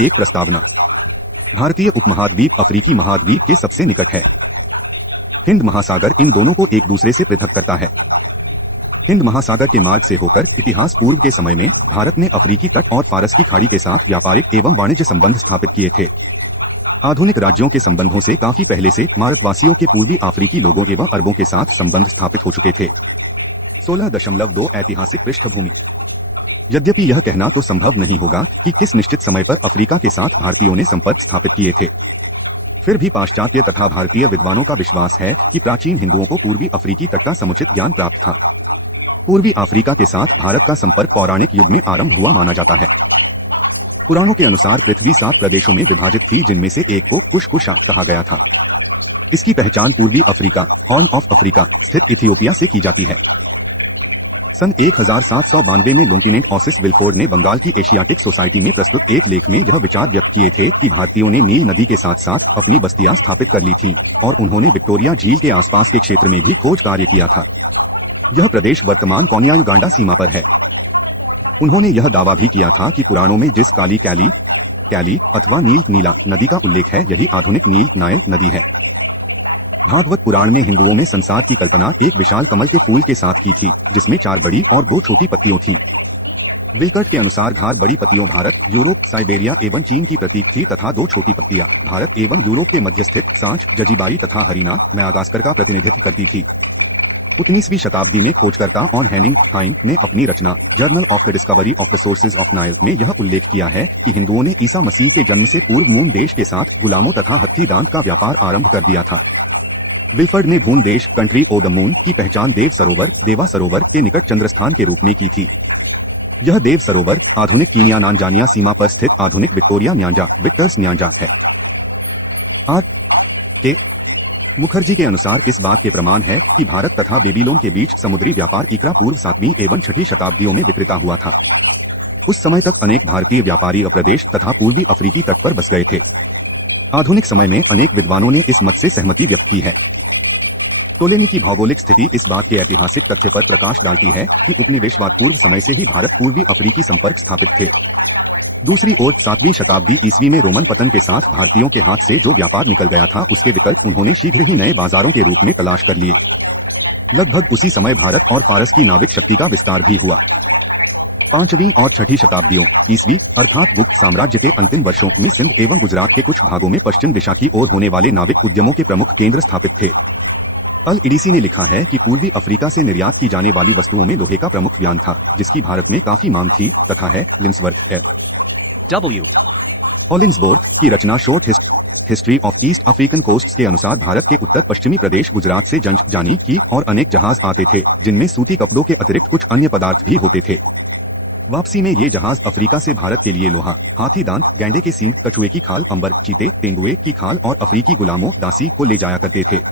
एक प्रस्तावना। भारतीय उपमहाद्वीप अफ्रीकी महाद्वीप के सबसे निकट है। हिंद महासागर इन दोनों को एक दूसरे से पृथक करता है। हिंद महासागर के मार्ग से होकर इतिहास पूर्व के समय में भारत ने अफ्रीकी तट और फारस की खाड़ी के साथ व्यापारिक एवं वाणिज्य संबंध स्थापित किए थे। आधुनिक राज्यों के संबंधों से काफी पहले से भारतवासियों के पूर्वी अफ्रीकी लोगों एवं अरबों के साथ संबंध स्थापित हो चुके थे। 16.2 ऐतिहासिक पृष्ठभूमि। यद्यपि यह कहना तो संभव नहीं होगा कि किस निश्चित समय पर अफ्रीका के साथ भारतीयों ने संपर्क स्थापित किए थे, फिर भी पाश्चात्य तथा भारतीय विद्वानों का विश्वास है कि प्राचीन हिंदुओं को पूर्वी अफ्रीकी तट का समुचित ज्ञान प्राप्त था। पूर्वी अफ्रीका के साथ भारत का संपर्क पौराणिक युग में आरंभ हुआ माना जाता है। पुराणों के अनुसार पृथ्वी 7 प्रदेशों में विभाजित थी, जिनमें से एक को कुशकुशा कहा गया था। इसकी पहचान पूर्वी अफ्रीका, हॉर्न ऑफ अफ्रीका स्थित इथियोपिया से की जाती है। सन 1792 में लेफ्टिनेंट ऑसिस विल्फोर्ड ने बंगाल की एशियाटिक सोसाइटी में प्रस्तुत एक लेख में यह विचार व्यक्त किए थे कि भारतीयों ने नील नदी के साथ साथ अपनी बस्तियां स्थापित कर ली थीं और उन्होंने विक्टोरिया झील के आसपास के क्षेत्र में भी खोज कार्य किया था। यह प्रदेश वर्तमान कोन्या युगांडा सीमा पर है। उन्होंने यह दावा भी किया था कि पुराणों में जिस काली कैली अथवा नीला नदी का उल्लेख है, यही आधुनिक नील नायल नदी है। भागवत पुराण में हिंदुओं में संसार की कल्पना एक विशाल कमल के फूल के साथ की थी, जिसमें 4 बड़ी और 2 छोटी पत्तियों थीं। विल्कट के अनुसार घार बड़ी पत्तियों भारत, यूरोप, साइबेरिया एवं चीन की प्रतीक थी तथा 2 छोटी पत्तियां भारत एवं यूरोप के मध्य स्थित सांच, जजीबारी तथा हरीना, मैडागास्कर का प्रतिनिधित्व करती थी। 19वीं शताब्दी में खोजकर्ता ऑन हेनिंग हाइम ने अपनी रचना journal of the discovery of the sources of Nile में यह उल्लेख किया है कि हिंदुओं ने ईसा मसीह के जन्म से पूर्व मून देश के साथ गुलामों तथा हत्थी दांत का व्यापार आरंभ कर दिया था। विल्फर्ड ने भून देश कंट्री ओ द मून की पहचान देवा सरोवर के निकट चंद्रस्थान के रूप में की थी। यह देव सरोवर आधुनिक कीनिया नांजानिया सीमा पर स्थित आधुनिक विक्टोरिया न्यांजा विक्टर्स न्यांजा है। आर के मुखर्जी के अनुसार इस बात के प्रमाण है कि भारत तथा बेबीलोन के बीच समुद्री व्यापार इकरा पूर्व 7वीं एवं 6ठी शताब्दियों में विकृता हुआ था। उस समय तक अनेक भारतीय व्यापारी प्रदेश तथा पूर्वी अफ्रीकी तट पर बस गए थे। आधुनिक समय में अनेक विद्वानों ने इस मत से सहमति व्यक्त की है। टोलेमी की भौगोलिक स्थिति इस बात के ऐतिहासिक तथ्य पर प्रकाश डालती है कि उपनिवेशवाद पूर्व समय से ही भारत पूर्वी अफ्रीकी संपर्क स्थापित थे। दूसरी ओर 7वीं शताब्दी ईस्वी में रोमन पतन के साथ भारतीयों के हाथ से जो व्यापार निकल गया था, उसके विकल्प उन्होंने शीघ्र ही नए बाजारों के रूप में तलाश कर लिए। लगभग उसी समय भारत और फारस की नाविक शक्ति का विस्तार भी हुआ। 5वीं और 6ठी शताब्दियों ईस्वी अर्थात गुप्त साम्राज्य के अंतिम वर्षों में सिंध एवं गुजरात के कुछ भागों में पश्चिम दिशा की ओर होने वाले नाविक उद्यमों के प्रमुख केंद्र स्थापित थे। अल इडीसी ने लिखा है कि पूर्वी अफ्रीका से निर्यात की जाने वाली वस्तुओं में लोहे का प्रमुख व्यान था, जिसकी भारत में काफी मांग थी तथा है लिंसवर्थ W. हॉलिंसवर्थ की रचना short history of East African coasts के अनुसार भारत के उत्तर पश्चिमी प्रदेश गुजरात से जानी की और अनेक जहाज आते थे, जिनमें सूती कपड़ों के अतिरिक्त कुछ अन्य पदार्थ भी होते थे। वापसी में ये जहाज अफ्रीका से भारत के लिए लोहा, हाथी दांत, गैंडे के सींग, कछुए की खाल, अंबर, चीते, तेंदुए की खाल और अफ्रीकी गुलामों दासी को ले जाया करते थे।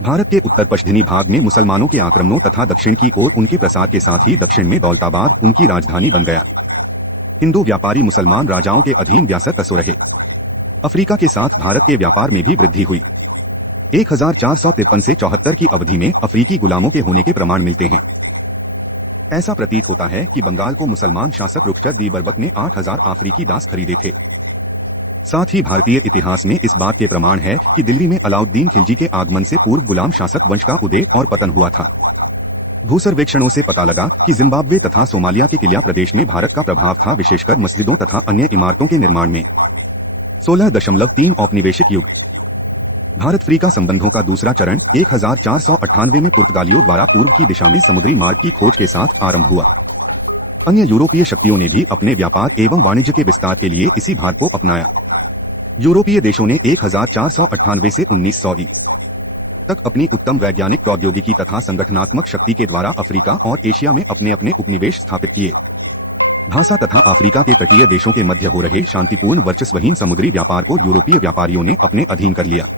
भारत के उत्तर पश्चिमी भाग में मुसलमानों के आक्रमणों तथा दक्षिण की ओर उनके प्रसार के साथ ही दक्षिण में दौलताबाद उनकी राजधानी बन गया। हिंदू व्यापारी मुसलमान राजाओं के अधीन व्यासत असो रहे। अफ्रीका के साथ भारत के व्यापार में भी वृद्धि हुई। 1453 से 74 की अवधि में अफ्रीकी गुलामों के होने के प्रमाण मिलते हैं। ऐसा प्रतीत होता है कि बंगाल को मुसलमान शासक रुखचर दी बर्बक ने 8000 अफ्रीकी दास खरीदे थे। साथ ही भारतीय इतिहास में इस बात के प्रमाण है कि दिल्ली में अलाउद्दीन खिलजी के आगमन से पूर्व गुलाम शासक वंश का उदय और पतन हुआ था। भूसर्वेक्षणों से पता लगा कि जिम्बाब्वे तथा सोमालिया के किलिया प्रदेश में भारत का प्रभाव था, विशेषकर मस्जिदों तथा अन्य इमारतों के निर्माण में। 16.3 औपनिवेशिक युग। भारत अफ्रीका संबंधों का दूसरा चरण 1498 में पुर्तगालियों द्वारा पूर्व की दिशा में समुद्री मार्ग की खोज के साथ आरंभ हुआ। अन्य यूरोपीय शक्तियों ने भी अपने व्यापार एवं वाणिज्य के विस्तार के लिए इसी मार्ग को अपनाया। यूरोपीय देशों ने 1498 से 1900 तक अपनी उत्तम वैज्ञानिक प्रौद्योगिकी तथा संगठनात्मक शक्ति के द्वारा अफ्रीका और एशिया में अपने अपने उपनिवेश स्थापित किए। भाषा तथा अफ्रीका के तटीय देशों के मध्य हो रहे शांतिपूर्ण वर्चस्वहीन समुद्री व्यापार को यूरोपीय व्यापारियों ने अपने अधीन कर लिया।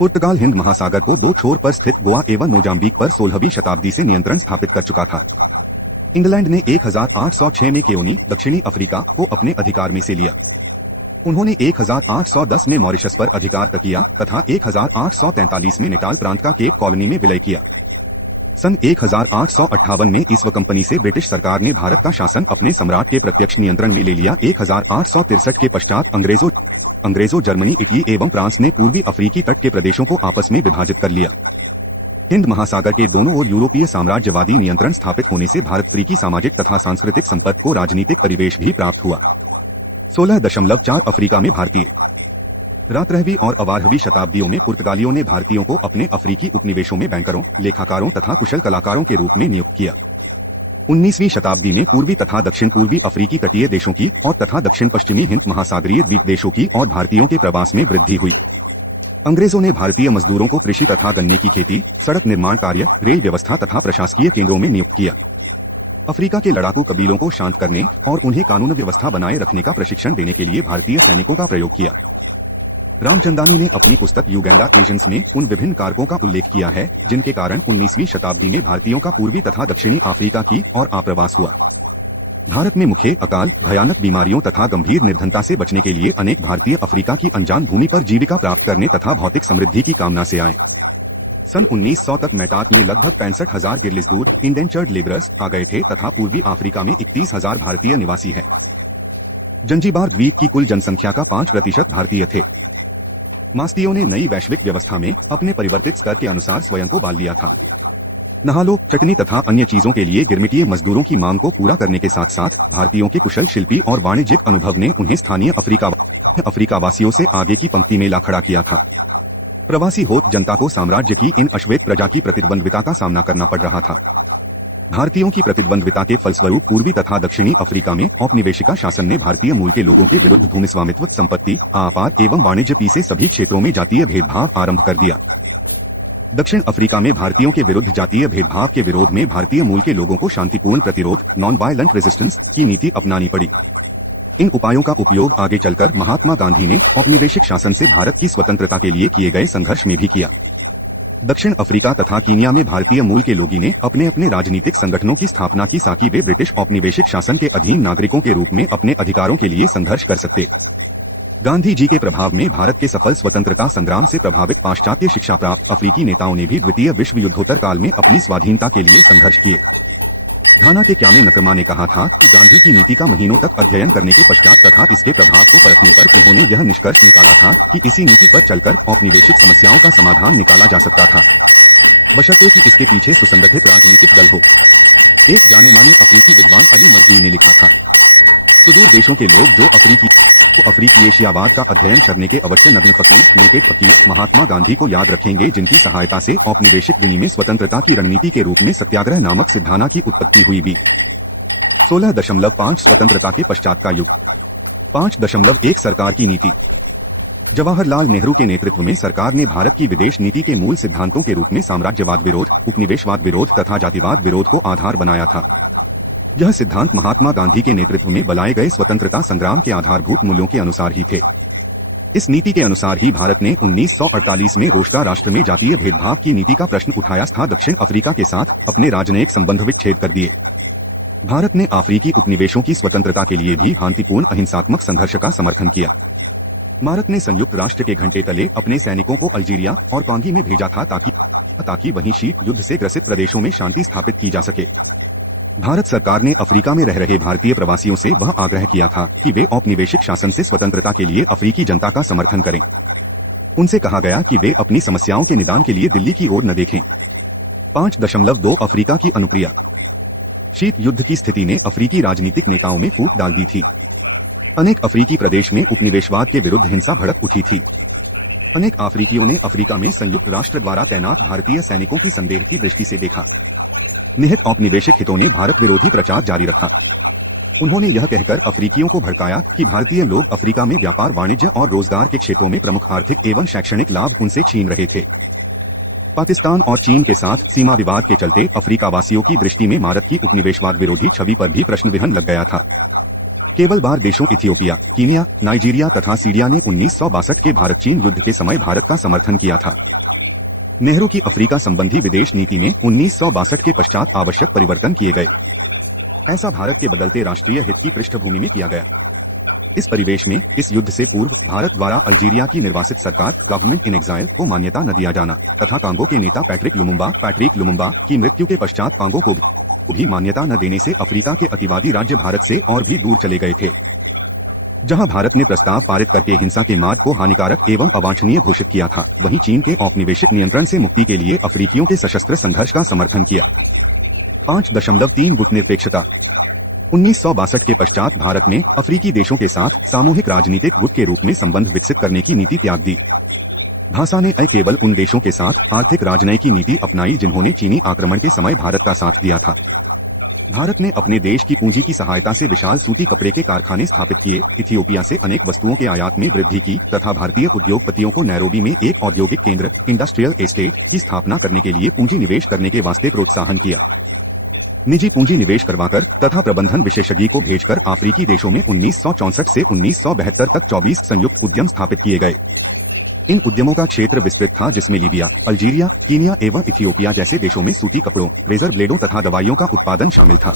पुर्तगाल हिंद महासागर को 2 छोर पर स्थित गोवा एवं मोजाम्बिक पर 16वीं शताब्दी से नियंत्रण स्थापित कर चुका था। इंग्लैंड ने 1806 में केओनी दक्षिणी अफ्रीका को अपने अधिकार में से लिया। उन्होंने 1810 में मॉरिशस पर अधिकार किया तथा 1843 में नेटाल प्रांत का केप कॉलोनी में विलय किया। सन 1858 में ईस्ट कंपनी से ब्रिटिश सरकार ने भारत का शासन अपने सम्राट के प्रत्यक्ष नियंत्रण में ले लिया। 1863 के पश्चात अंग्रेजों जर्मनी, इटली एवं फ्रांस ने पूर्वी अफ्रीकी तट के प्रदेशों को आपस में विभाजित कर लिया। हिंद महासागर के दोनों ओर यूरोपीय साम्राज्यवादी नियंत्रण स्थापित होने से भारत अफ्रीकी सामाजिक तथा सांस्कृतिक संपर्क को राजनीतिक परिवेश भी प्राप्त हुआ। 16.4 अफ्रीका में भारतीय। 17वीं और 18वीं शताब्दियों में पुर्तगालियों ने भारतीयों को अपने अफ्रीकी उपनिवेशों में बैंकरों, लेखाकारों तथा कुशल कलाकारों के रूप में नियुक्त किया। 19वीं शताब्दी में पूर्वी तथा दक्षिण पूर्वी अफ्रीकी तटीय देशों की और तथा दक्षिण पश्चिमी हिंद महासागरीय द्वीप देशों की और भारतीयों के प्रवास में वृद्धि हुई। अंग्रेजों ने भारतीय मजदूरों को कृषि तथा गन्ने की खेती, सड़क निर्माण कार्य, रेल व्यवस्था तथा प्रशासकीय केंद्रों में नियुक्त किया। अफ्रीका के लड़ाकू कबीलों को शांत करने और उन्हें कानून व्यवस्था बनाए रखने का प्रशिक्षण देने के लिए भारतीय सैनिकों का प्रयोग किया। रामचंदानी ने अपनी पुस्तक युगैंडा एजेंट्स में उन विभिन्न कारकों का उल्लेख किया है जिनके कारण 19वीं शताब्दी में भारतीयों का पूर्वी तथा दक्षिणी अफ्रीका की और आप्रवास हुआ। भारत में मुख्य अकाल, भयानक बीमारियों तथा गंभीर निर्धनता से बचने के लिए अनेक भारतीय अफ्रीका की अनजान भूमि पर जीविका प्राप्त करने तथा भौतिक समृद्धि की कामना से आए। सन 1900 तक मैटात में लगभग 65,000 गिरलिस दूर इंडेंचर्ड लेबरर्स आ गए थे तथा पूर्वी अफ्रीका में 31,000 भारतीय निवासी है। जंजीबार द्वीप की कुल जनसंख्या का 5% भारतीय थे। मास्तियों ने नई वैश्विक व्यवस्था में अपने परिवर्तित स्तर के अनुसार स्वयं को बाल लिया था। नहालो, चटनी तथा अन्य चीजों के लिए गिरमिटीय मजदूरों की मांग को पूरा करने के साथ साथ भारतीयों के कुशल शिल्पी और वाणिज्यिक अनुभव ने उन्हें स्थानीय अफ्रीकावासियों से आगे की पंक्ति में ला खड़ा किया था। प्रवासी होत जनता को साम्राज्य की इन अश्वेत प्रजा की प्रतिद्वंद्विता का सामना करना पड़ रहा था। भारतीयों की प्रतिद्वंद्विता के फलस्वरूप पूर्वी तथा दक्षिणी अफ्रीका में औपनिवेशिका शासन ने भारतीय मूल के लोगों के विरुद्ध भूमि स्वामित्व, संपत्ति, आपात एवं वाणिज्य पीछे सभी क्षेत्रों में जातीय भेदभाव आरंभ कर दिया। दक्षिण अफ्रीका में भारतीयों के विरुद्ध जातीय भेदभाव के विरोध में भारतीय मूल के लोगों को शांतिपूर्ण प्रतिरोध, नॉन वायलेंट रेजिस्टेंस की नीति अपनानी पड़ी। इन उपायों का उपयोग आगे चलकर महात्मा गांधी ने औपनिवेशिक शासन से भारत की स्वतंत्रता के लिए किए गए संघर्ष में भी किया। दक्षिण अफ्रीका तथा कीनिया में भारतीय मूल के लोगों ने अपने अपने राजनीतिक संगठनों की स्थापना की ताकि वे ब्रिटिश औपनिवेशिक शासन के अधीन नागरिकों के रूप में अपने अधिकारों के लिए संघर्ष कर सकते। गांधी जी के प्रभाव में भारत के सफल स्वतंत्रता संग्राम से प्रभावित पाश्चात्य शिक्षा प्राप्त अफ्रीकी नेताओं ने भी द्वितीय विश्व युद्धोत्तर काल में अपनी स्वाधीनता के लिए संघर्ष किए। घाना के क्यामे नक्रमा ने कहा था कि गांधी की नीति का महीनों तक अध्ययन करने के पश्चात तथा इसके प्रभाव को परखने पर उन्होंने यह निष्कर्ष निकाला था कि इसी नीति पर चलकर औपनिवेशिक समस्याओं का समाधान निकाला जा सकता था, बशर्ते कि इसके पीछे सुसंगठित राजनीतिक दल हो। एक जाने माने अफ्रीकी विद्वान अली मर्जूई ने लिखा था, सुदूर देशों के लोग जो अफ्रीकी एशियावाद का अध्ययन करने के अवश्य नग्न फकीर, नेकेड फकीर महात्मा गांधी को याद रखेंगे, जिनकी सहायता से औपनिवेशिक गिनी में स्वतंत्रता की रणनीति के रूप में सत्याग्रह नामक सिद्धांत की उत्पत्ति हुई भी। 16.5 स्वतंत्रता के पश्चात का युग। 5.1 सरकार की नीति। जवाहरलाल नेहरू के नेतृत्व में सरकार ने भारत की विदेश नीति के मूल सिद्धांतों के रूप में साम्राज्यवाद विरोध, उपनिवेशवाद विरोध तथा जातिवाद विरोध को आधार बनाया था। यह सिद्धांत महात्मा गांधी के नेतृत्व में बनाए गए स्वतंत्रता संग्राम के आधारभूत मूल्यों के अनुसार ही थे। इस नीति के अनुसार ही भारत ने 1948 में रोशका राष्ट्र में जातीय भेदभाव की नीति का प्रश्न उठाया तथा दक्षिण अफ्रीका के साथ अपने राजनयिक संबंध विच्छेद कर दिए। भारत ने अफ्रीकी उपनिवेशों की स्वतंत्रता के लिए भी शांतिपूर्ण अहिंसात्मक संघर्ष का समर्थन किया। भारत ने संयुक्त राष्ट्र के घंटे तले अपने सैनिकों को अल्जीरिया और कॉन्गी में भेजा था ताकि वहीं शीत युद्ध से ग्रसित प्रदेशों में शांति स्थापित की जा सके। भारत सरकार ने अफ्रीका में रह रहे भारतीय प्रवासियों से वह आग्रह किया था कि वे औपनिवेशिक शासन से स्वतंत्रता के लिए अफ्रीकी जनता का समर्थन करें। उनसे कहा गया कि वे अपनी समस्याओं के निदान के लिए दिल्ली की ओर न देखें। 5.2 अफ्रीका की अनुक्रिया। शीत युद्ध की स्थिति ने अफ्रीकी राजनीतिक नेताओं में फूट डाल दी थी। अनेक अफ्रीकी प्रदेश में उपनिवेशवाद के विरुद्ध हिंसा भड़क उठी थी। अनेक अफ्रीकियों ने अफ्रीका में संयुक्त राष्ट्र द्वारा तैनात भारतीय सैनिकों की संदेह की दृष्टि से देखा। निहित औपनिवेशिक हितों ने भारत विरोधी प्रचार जारी रखा। उन्होंने यह कहकर अफ्रीकियों को भड़काया कि भारतीय लोग अफ्रीका में व्यापार, वाणिज्य और रोजगार के क्षेत्रों में प्रमुख आर्थिक एवं शैक्षणिक लाभ उनसे छीन रहे थे। पाकिस्तान और चीन के साथ सीमा विवाद के चलते अफ्रीकावासियों की दृष्टि में भारत की उपनिवेशवाद विरोधी छवि पर भी प्रश्नविहन लग गया था। केवल बार देशों इथियोपिया, कीनिया, नाइजीरिया तथा सीरिया ने 1962 के भारत चीन युद्ध के समय भारत का समर्थन किया था। नेहरू की अफ्रीका संबंधी विदेश नीति में 1962 के पश्चात आवश्यक परिवर्तन किए गए। ऐसा भारत के बदलते राष्ट्रीय हित की पृष्ठभूमि में किया गया। इस परिवेश में इस युद्ध से पूर्व भारत द्वारा अल्जीरिया की निर्वासित सरकार गवर्नमेंट इन एग्जाइल को मान्यता न दिया जाना तथा कांगो के नेता पैट्रिक लुमुम्बा की मृत्यु के पश्चात कांगो को भी मान्यता न देने से अफ्रीका के अतिवादी राज्य भारत से और भी दूर चले गए थे। जहां भारत ने प्रस्ताव पारित करके हिंसा के मार्ग को हानिकारक एवं अवांछनीय घोषित किया था, वहीं चीन के औपनिवेशिक नियंत्रण से मुक्ति के लिए अफ्रीकियों के सशस्त्र संघर्ष का समर्थन किया। 5.3 गुटनिरपेक्षता 1962 के पश्चात भारत ने अफ्रीकी देशों के साथ सामूहिक राजनीतिक गुट के रूप में संबंध विकसित करने की नीति त्याग दी। भाषा ने केवल उन देशों के साथ आर्थिक राजनय की नीति अपनाई जिन्होंने चीनी आक्रमण के समय भारत का साथ दिया था। भारत ने अपने देश की पूंजी की सहायता से विशाल सूती कपड़े के कारखाने स्थापित किए, इथियोपिया से अनेक वस्तुओं के आयात में वृद्धि की तथा भारतीय उद्योगपतियों को नैरोबी में एक औद्योगिक केंद्र इंडस्ट्रियल एस्टेट की स्थापना करने के लिए पूंजी निवेश करने के वास्ते प्रोत्साहन किया। निजी पूंजी निवेश करवाकर तथा प्रबंधन विशेषज्ञ को भेजकर अफ्रीकी देशों में 1964 से 1972 तक 24 संयुक्त उद्यम स्थापित किए गए। इन उद्यमों का क्षेत्र विस्तृत था जिसमें लीबिया, अल्जीरिया, कीनिया एवं इथियोपिया जैसे देशों में सूती कपड़ों, रेजर ब्लेडों तथा दवाइयों का उत्पादन शामिल था।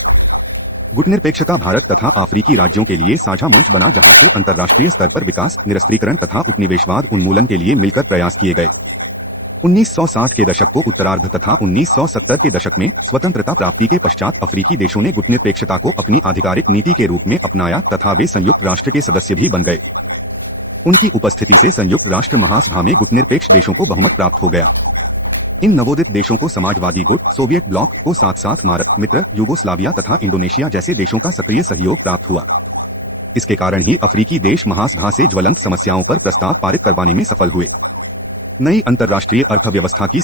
गुटनिरपेक्षता भारत तथा अफ्रीकी राज्यों के लिए साझा मंच बना जहां से अंतर्राष्ट्रीय स्तर पर विकास, निरस्त्रीकरण तथा उपनिवेशवाद उन्मूलन के लिए मिलकर प्रयास किए गए। 1960 के दशक को उत्तरार्ध तथा 1970 के दशक में स्वतंत्रता प्राप्ति के पश्चात अफ्रीकी देशों ने गुटनिरपेक्षता को अपनी आधिकारिक नीति के रूप में अपनाया तथा वे संयुक्त राष्ट्र के सदस्य भी बन गए। उनकी उपस्थिति से संयुक्त राष्ट्र महासभा में गुटनिरपेक्ष देशों को बहुमत प्राप्त हो गया। इन नवोदित देशों को समाजवादी गुट, सोवियत ब्लॉक को साथ साथ मारक मित्र, यूगोस्लाविया तथा इंडोनेशिया जैसे देशों का सक्रिय सहयोग प्राप्त हुआ। इसके कारण ही अफ्रीकी देश महासभा से ज्वलंत समस्याओं पर प्रस्ताव पारित करवाने में सफल हुए। नई अंतर्राष्ट्रीय अर्थव्यवस्था की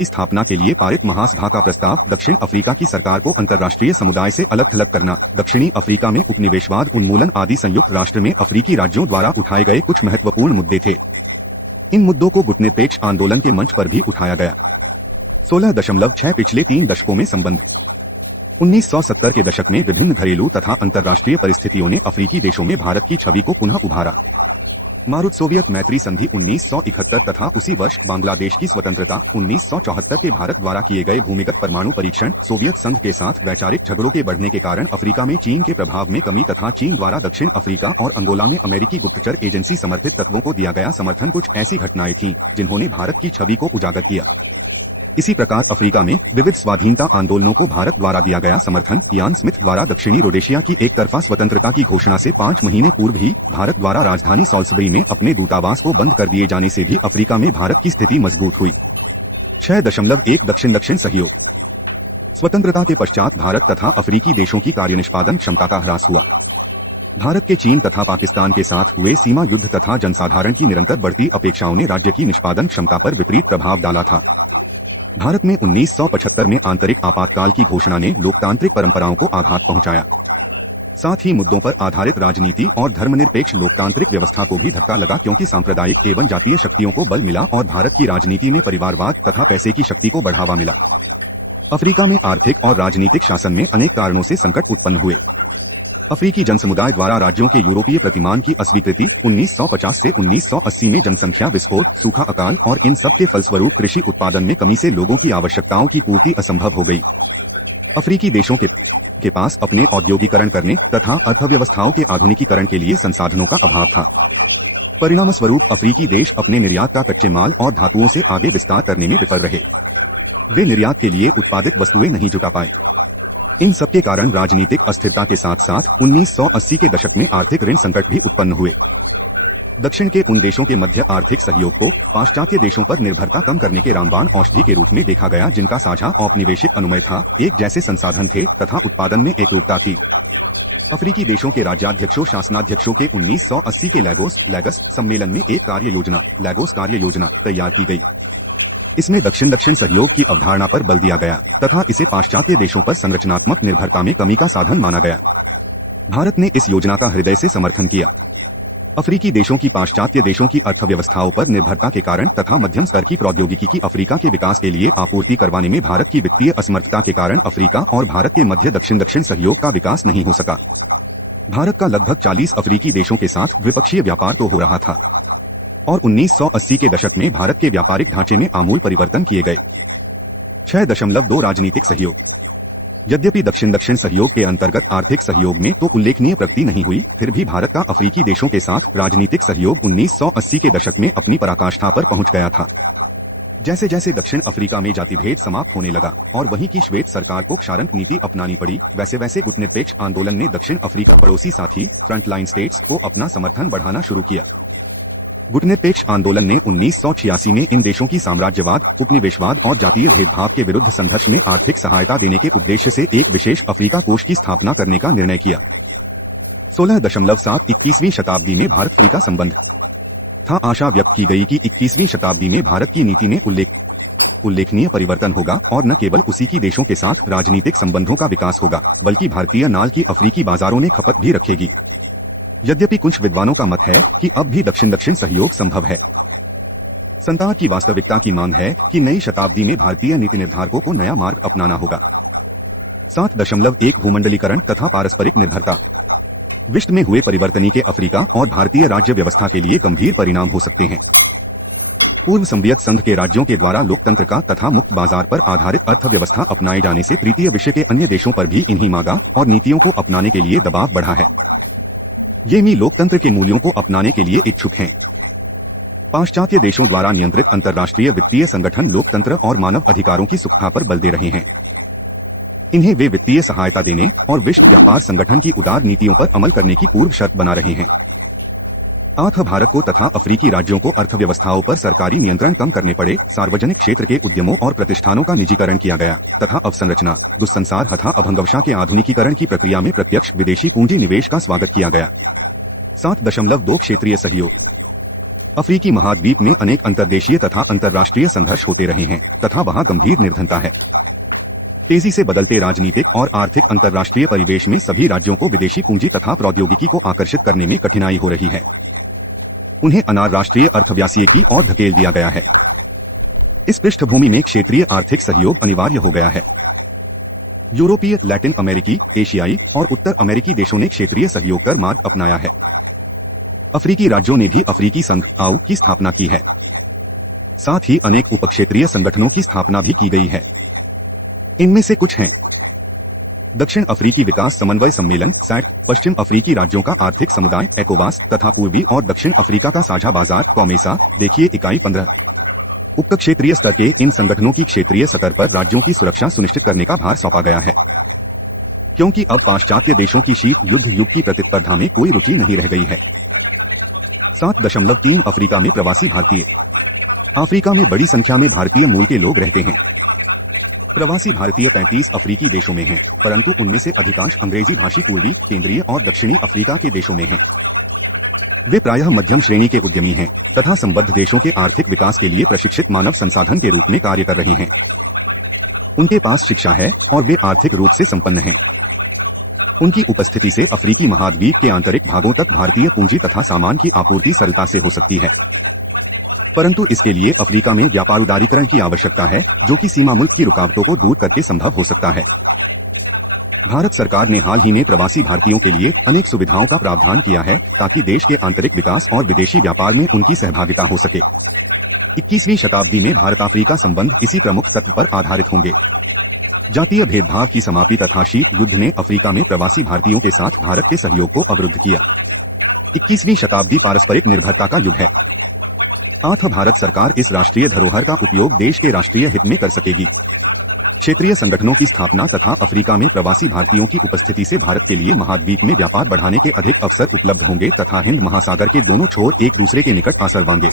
स्थापना के लिए पारित महासभा का प्रस्ताव दक्षिण अफ्रीका की सरकार को अंतर्राष्ट्रीय समुदाय से अलग थलग करना, दक्षिणी अफ्रीका में उपनिवेशवाद उन्मूलन आदि संयुक्त राष्ट्र में अफ्रीकी राज्यों द्वारा उठाए गए कुछ महत्वपूर्ण मुद्दे थे। इन मुद्दों को गुटनिरपेक्ष आंदोलन के मंच पर भी उठाया गया। 16.6 पिछले 3 दशकों में संबंध 1970 के दशक में विभिन्न घरेलू तथा अंतर्राष्ट्रीय परिस्थितियों ने अफ्रीकी देशों में भारत की छवि को पुनः उभारा। मारुत सोवियत मैत्री संधि 1971 तथा उसी वर्ष बांग्लादेश की स्वतंत्रता, 1974 के भारत द्वारा किए गए भूमिगत परमाणु परीक्षण, सोवियत संघ के साथ वैचारिक झगड़ों के बढ़ने के कारण अफ्रीका में चीन के प्रभाव में कमी तथा चीन द्वारा दक्षिण अफ्रीका और अंगोला में अमेरिकी गुप्तचर एजेंसी समर्थित तत्वों को दिया गया समर्थन कुछ ऐसी घटनाएं थीं जिन्होंने भारत की छवि को उजागर किया। इसी प्रकार अफ्रीका में विविध स्वाधीनता आंदोलनों को भारत द्वारा दिया गया समर्थन, इयान स्मिथ द्वारा दक्षिणी रोडेशिया की एक तरफा स्वतंत्रता की घोषणा से 5 महीने पूर्व ही भारत द्वारा राजधानी सॉल्सबरी में अपने दूतावास को बंद कर दिए जाने से भी अफ्रीका में भारत की स्थिति मजबूत हुई। 6.1 दक्षिण सहयोग स्वतंत्रता के पश्चात भारत तथा अफ्रीकी देशों की कार्यनिष्पादन क्षमता का ह्रास हुआ। भारत के चीन तथा पाकिस्तान के साथ हुए सीमा युद्ध तथा जनसाधारण की निरंतर बढ़ती अपेक्षाओं ने राज्य की निष्पादन क्षमता पर विपरीत प्रभाव डाला था। भारत में 1975 में आंतरिक आपातकाल की घोषणा ने लोकतांत्रिक परंपराओं को आघात पहुंचाया। साथ ही मुद्दों पर आधारित राजनीति और धर्मनिरपेक्ष लोकतांत्रिक व्यवस्था को भी धक्का लगा क्योंकि सांप्रदायिक एवं जातीय शक्तियों को बल मिला और भारत की राजनीति में परिवारवाद तथा पैसे की शक्ति को बढ़ावा मिला। अफ्रीका में आर्थिक और राजनीतिक शासन में अनेक कारणों से संकट उत्पन्न हुए। अफ्रीकी जनसमुदाय द्वारा राज्यों के यूरोपीय प्रतिमान की अस्वीकृति, 1950 से 1980 में जनसंख्या विस्फोट, सूखा अकाल और इन सब के फलस्वरूप कृषि उत्पादन में कमी से लोगों की आवश्यकताओं की पूर्ति असंभव हो गई। अफ्रीकी देशों के पास अपने औद्योगिकरण करने तथा अर्थव्यवस्थाओं के आधुनिकीकरण के लिए संसाधनों का अभाव था। परिणामस्वरूप अफ्रीकी देश अपने निर्यात का कच्चे माल और धातुओं से आगे विस्तार करने में विफल रहे। वे निर्यात के लिए उत्पादित वस्तुएं नहीं जुटा पाए। इन सबके कारण राजनीतिक अस्थिरता के साथ साथ 1980 के दशक में आर्थिक ऋण संकट भी उत्पन्न हुए। दक्षिण के उन देशों के मध्य आर्थिक सहयोग को पाश्चात्य देशों पर निर्भरता कम करने के रामबाण औषधि के रूप में देखा गया जिनका साझा औपनिवेशिक अनुमय था, एक जैसे संसाधन थे तथा उत्पादन में एकरूपता थी। अफ्रीकी देशों के राज्याध्यक्षों शासनाध्यक्षों के 1980 के लैगस सम्मेलन में एक कार्य योजना, लैगोस कार्य योजना तैयार की गई। इसमें दक्षिण सहयोग की अवधारणा पर बल दिया गया तथा इसे पाश्चात्य देशों पर संरचनात्मक निर्भरता में कमी का साधन माना गया। भारत ने इस योजना का हृदय से समर्थन किया। अफ्रीकी देशों की पाश्चात्य देशों की अर्थव्यवस्थाओं पर निर्भरता के कारण तथा मध्यम स्तर की प्रौद्योगिकी की अफ्रीका के विकास के लिए आपूर्ति करवाने में भारत की वित्तीय असमर्थता के कारण अफ्रीका और भारत के मध्य दक्षिण सहयोग का विकास नहीं हो सका। भारत का लगभग 40 अफ्रीकी देशों के साथ द्विपक्षीय व्यापार तो हो रहा था और 1980 के दशक में भारत के व्यापारिक ढांचे में आमूल परिवर्तन किए गए। 6.2 राजनीतिक सहयोग यद्यपि दक्षिण दक्षिण सहयोग के अंतर्गत आर्थिक सहयोग में तो उल्लेखनीय प्रगति नहीं हुई, फिर भी भारत का अफ्रीकी देशों के साथ राजनीतिक सहयोग 1980 के दशक में अपनी पराकाष्ठा पर पहुंच गया था। जैसे जैसे दक्षिण अफ्रीका में जातिभेद समाप्त होने लगा और वहीं की श्वेत सरकार को क्षारक नीति अपनानी पड़ी, वैसे वैसे गुटनिरपेक्ष आंदोलन ने दक्षिण अफ्रीका पड़ोसी साथी फ्रंटलाइन स्टेट्स को अपना समर्थन बढ़ाना शुरू किया। गुटनिरपेक्ष आंदोलन ने 1986 में इन देशों की साम्राज्यवाद, उपनिवेशवाद और जातीय भेदभाव के विरुद्ध संघर्ष में आर्थिक सहायता देने के उद्देश्य से एक विशेष अफ्रीका कोष की स्थापना करने का निर्णय किया। 16.7 शताब्दी में भारत अफ्रीका संबंध था। आशा व्यक्त की गई कि 21वीं शताब्दी में भारत की नीति में उल्लेखनीय परिवर्तन होगा और न केवल उसी की देशों के साथ राजनीतिक संबंधों का विकास होगा, बल्कि भारतीय नाल की अफ्रीकी बाजारों में खपत भी रखेगी। यद्यपि कुछ विद्वानों का मत है कि अब भी दक्षिण दक्षिण सहयोग संभव है। संतार की वास्तविकता की मांग है कि नई शताब्दी में भारतीय नीति निर्धारकों को नया मार्ग अपनाना होगा। 7.1 भूमंडलीकरण तथा पारस्परिक निर्भरता विश्व में हुए परिवर्तन के अफ्रीका और भारतीय राज्य व्यवस्था के लिए गंभीर परिणाम हो सकते हैं। पूर्व संवियत संघ के राज्यों के द्वारा लोकतंत्र का तथा मुक्त बाजार पर आधारित अर्थव्यवस्था अपनाए जाने से तृतीय विश्व के अन्य देशों पर भी इन्हीं मांगा और नीतियों को अपनाने के लिए दबाव बढ़ा है। ये भी लोकतंत्र के मूल्यों को अपनाने के लिए इच्छुक हैं। पाश्चात्य देशों द्वारा नियंत्रित अंतर्राष्ट्रीय वित्तीय संगठन लोकतंत्र और मानव अधिकारों की सुरक्षा पर बल दे रहे हैं। इन्हें वे वित्तीय सहायता देने और विश्व व्यापार संगठन की उदार नीतियों पर अमल करने की पूर्व शर्त बना रहे हैं। भारत को तथा अफ्रीकी राज्यों को अर्थव्यवस्थाओं पर सरकारी नियंत्रण कम करने पड़े, सार्वजनिक क्षेत्र के उद्यमों और प्रतिष्ठानों का निजीकरण किया गया तथा अवसंरचना, दुस्संसार तथा अभंगवशा के आधुनिकीकरण की प्रक्रिया में प्रत्यक्ष विदेशी पूंजी निवेश का स्वागत किया गया। 7.2 क्षेत्रीय सहयोग अफ्रीकी महाद्वीप में अनेक अंतर्देशीय तथा अंतर्राष्ट्रीय संघर्ष होते रहे हैं तथा वहां गंभीर निर्धनता है। तेजी से बदलते राजनीतिक और आर्थिक अंतर्राष्ट्रीय परिवेश में सभी राज्यों को विदेशी पूंजी तथा प्रौद्योगिकी को आकर्षित करने में कठिनाई हो रही है। उन्हें अनाराष्ट्रीय अर्थव्यवस्था की ओर धकेल दिया गया है। इस पृष्ठभूमि में क्षेत्रीय आर्थिक सहयोग अनिवार्य हो गया है। यूरोपीय, लैटिन अमेरिकी, एशियाई और उत्तर अमेरिकी देशों ने क्षेत्रीय सहयोग कर मार्ग अपनाया है। अफ्रीकी राज्यों ने भी अफ्रीकी संघ AU की स्थापना की है। साथ ही अनेक उपक्षेत्रीय संगठनों की स्थापना भी की गई है। इनमें से कुछ हैं: दक्षिण अफ्रीकी विकास समन्वय सम्मेलन SADC, पश्चिम अफ्रीकी राज्यों का आर्थिक समुदाय ECOWAS तथा पूर्वी और दक्षिण अफ्रीका का साझा बाजार COMESA, देखिए इकाई 15। उपक्षेत्रीय स्तर के इन संगठनों की क्षेत्रीय स्तर पर राज्यों की सुरक्षा सुनिश्चित करने का भार सौंपा गया है, क्योंकि अब पाश्चात्य देशों की शीत युद्ध युग की प्रतिस्पर्धा में कोई रुचि नहीं रह गई है। 7.3 अफ्रीका में प्रवासी भारतीय अफ्रीका में बड़ी संख्या में भारतीय मूल के लोग रहते हैं। प्रवासी भारतीय 35 अफ्रीकी देशों में हैं, परंतु उनमें से अधिकांश अंग्रेजी भाषी पूर्वी, केंद्रीय और दक्षिणी अफ्रीका के देशों में हैं। वे प्रायः मध्यम श्रेणी के उद्यमी हैं तथा संबद्ध देशों के आर्थिक विकास के लिए प्रशिक्षित मानव संसाधन के रूप में कार्य कर रहे हैं। उनके पास शिक्षा है और वे आर्थिक रूप से संपन्न हैं। उनकी उपस्थिति से अफ्रीकी महाद्वीप के आंतरिक भागों तक भारतीय पूंजी तथा सामान की आपूर्ति सरलता से हो सकती है, परंतु इसके लिए अफ्रीका में व्यापार उदारीकरण की आवश्यकता है, जो कि सीमा मुल्क की रुकावटों को दूर करके संभव हो सकता है। भारत सरकार ने हाल ही में प्रवासी भारतीयों के लिए अनेक सुविधाओं का प्रावधान किया है ताकि देश के आंतरिक विकास और विदेशी व्यापार में उनकी सहभागिता हो सके। 21वीं शताब्दी में भारत अफ्रीका संबंध इसी प्रमुख तत्व पर आधारित होंगे। जातीय भेदभाव की समाप्ति तथा शीत युद्ध ने अफ्रीका में प्रवासी भारतीयों के साथ भारत के सहयोग को अवरुद्ध किया। 21वीं शताब्दी पारस्परिक निर्भरता का युग है। भारत सरकार इस राष्ट्रीय धरोहर का उपयोग देश के राष्ट्रीय हित में कर सकेगी। क्षेत्रीय संगठनों की स्थापना तथा अफ्रीका में प्रवासी भारतीयों की उपस्थिति से भारत के लिए महाद्वीप में व्यापार बढ़ाने के अधिक अवसर उपलब्ध होंगे तथा हिंद महासागर के दोनों छोर एक दूसरे के निकट आ सकेंगे।